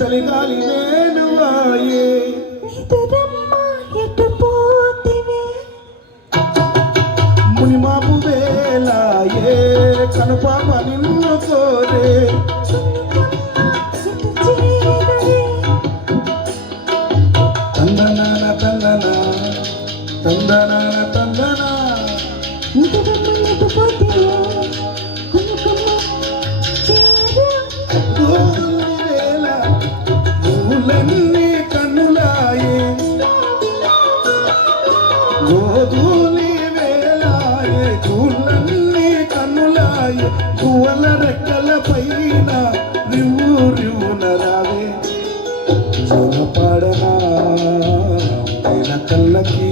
చలిగాలి వేణువాయే మునిమాపు వేలాయే కనుపాప నిన్ను కోరే తందనాన తందన తందనాన తందన పూలన్నీ కన్నులాయే గోధూలి వేలాయే పూలన్నీ కన్నులాయే పువ్వుల రెక్కల పైన రివ్వు రివ్వున రావే పాడనా కళ్ళకి